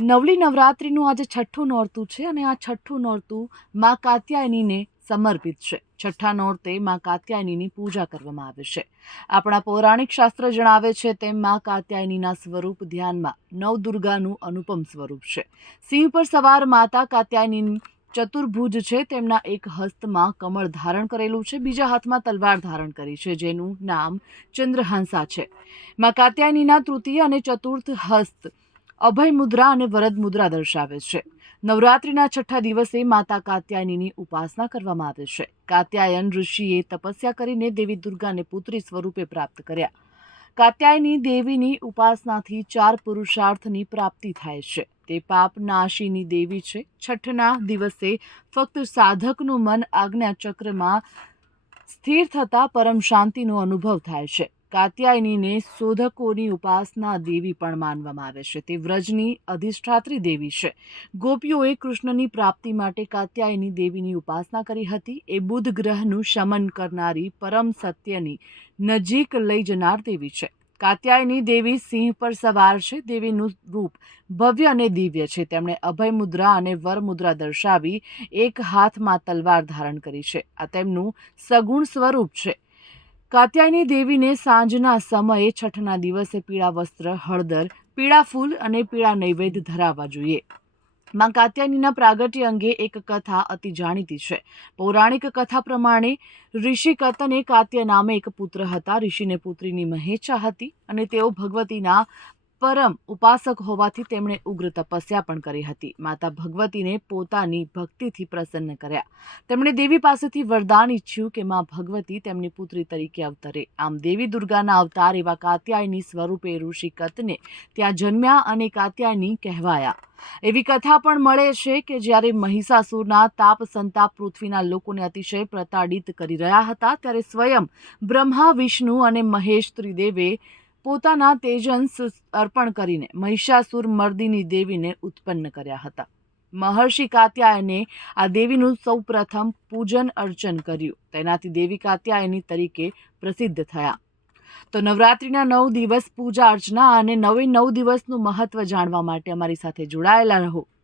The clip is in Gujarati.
નવલી નવરાત્રિનું આજે છઠ્ઠું નોરતું છે અને આ છઠ્ઠું નોરતું મા કાત્યાયનીને સમર્પિત છે. છઠ્ઠા નોરતે મા કાત્યાયનીની પૂજા કરવામાં આવે છે. આપણા પૌરાણિક શાસ્ત્ર જણાવે છે તેમ મા કાત્યાયનીના સ્વરૂપ ધ્યાનમાં નવદુર્ગાનું અનુપમ સ્વરૂપ છે. સિંહ પર સવાર માતા કાત્યાયની ચતુર્ભુજ છે. તેમના એક હસ્તમાં કમળ ધારણ કરેલું છે, બીજા હાથમાં તલવાર ધારણ કરી છે, જેનું નામ ચંદ્રહંસા છે. મા કાત્યાયનીના તૃતીય અને ચતુર્થ હસ્ત અભય મુદ્રા અને વરદ મુદ્રા દર્શાવે છે. નવરાત્રિના છઠ્ઠા દિવસે માતા કાત્યાયનીની ઉપાસના કરવામાં આવે છે. કાત્યાયન ઋષિએ તપસ્યા કરીને દેવી દુર્ગાને પુત્રી સ્વરૂપે પ્રાપ્ત કર્યા. કાત્યાયની દેવીની ઉપાસનાથી 4 પુરુષાર્થની પ્રાપ્તિ થાય છે. તે પાપ નાશીની દેવી છે. છઠ્ઠના દિવસે ફક્ત સાધકનું મન આજ્ઞા ચક્રમાં સ્થિર થતા પરમ શાંતિનો અનુભવ થાય છે. કાત્યાયનીને શોધકોની ઉપાસના દેવી પણ માનવામાં આવે છે. તે વ્રજની અધિષ્ઠાત્રી દેવી છે. ગોપીઓએ કૃષ્ણની પ્રાપ્તિ માટે કાત્યાયની દેવીની ઉપાસના કરી હતી. એ બુધ ગ્રહનું શમન કરનારી, પરમ સત્યની નજીક લઈ જનાર દેવી છે. કાત્યાયની દેવી સિંહ પર સવાર છે. દેવીનું રૂપ ભવ્ય અને દિવ્ય છે. તેમણે અભય મુદ્રા અને વર મુદ્રા દર્શાવી એક હાથમાં તલવાર ધારણ કરી છે. આ તેમનું સગુણ સ્વરૂપ છે. કાત્યાયની દેવીને સાંજના સમયે છઠ્ઠના દિવસે પીળા વસ્ત્ર, હળદર, પીળા ફૂલ અને પીળા નૈવેદ્ય ધરાવવા જોઈએ. માં કાત્યાયનીના પ્રાગટ્ય અંગે એક કથા અતિ જાણીતી છે. પૌરાણિક કથા પ્રમાણે ઋષિ કતને કાત્ય નામે એક પુત્ર હતા. ઋષિને પુત્રીની મહેચ્છા હતી અને તેઓ ભગવતીના પરમ ઉપાસક હોવાથી તેમણે ઉગ્ર તપસ્યા પણ કરી હતી. માતા ભગવતીને પોતાની ભક્તિથી પ્રસન્ન કર્યા. તેમણે દેવી પાસેથી વરદાન ઈચ્છ્યું કે માં ભગવતી તેમની પુત્રી તરીકે અવતરે. આમ દેવી દુર્ગાના અવતાર એવા કાત્યાયની સ્વરૂપે ઋષિ કતને ત્યાં જન્મ્યા અને કાત્યાયની કહેવાયા. એવી કથા પણ મળે છે કે જ્યારે મહિષાસુરના તાપ સંતાપ પૃથ્વીના લોકોને અતિશય પ્રતાડિત કરી રહ્યા હતા, ત્યારે સ્વયં બ્રહ્મા, વિષ્ણુ અને મહેશ ત્રિદેવે પોતાના તેજસ અર્પણ કરીને મહિષાસુર મર્દિની દેવીને ઉત્પન્ન કર્યા હતા. મહર્ષિ કાત્યાયને આ દેવીનું સૌપ્રથમ પૂજન અર્ચન કર્યું. તેનાથી દેવી કાત્યાયની તરીકે પ્રસિદ્ધ થયા. તો નવરાત્રિના 9 દિવસ પૂજા અર્ચના અને 9 દિવસનું મહત્વ જાણવા માટે અમારી સાથે જોડાયેલા રહો.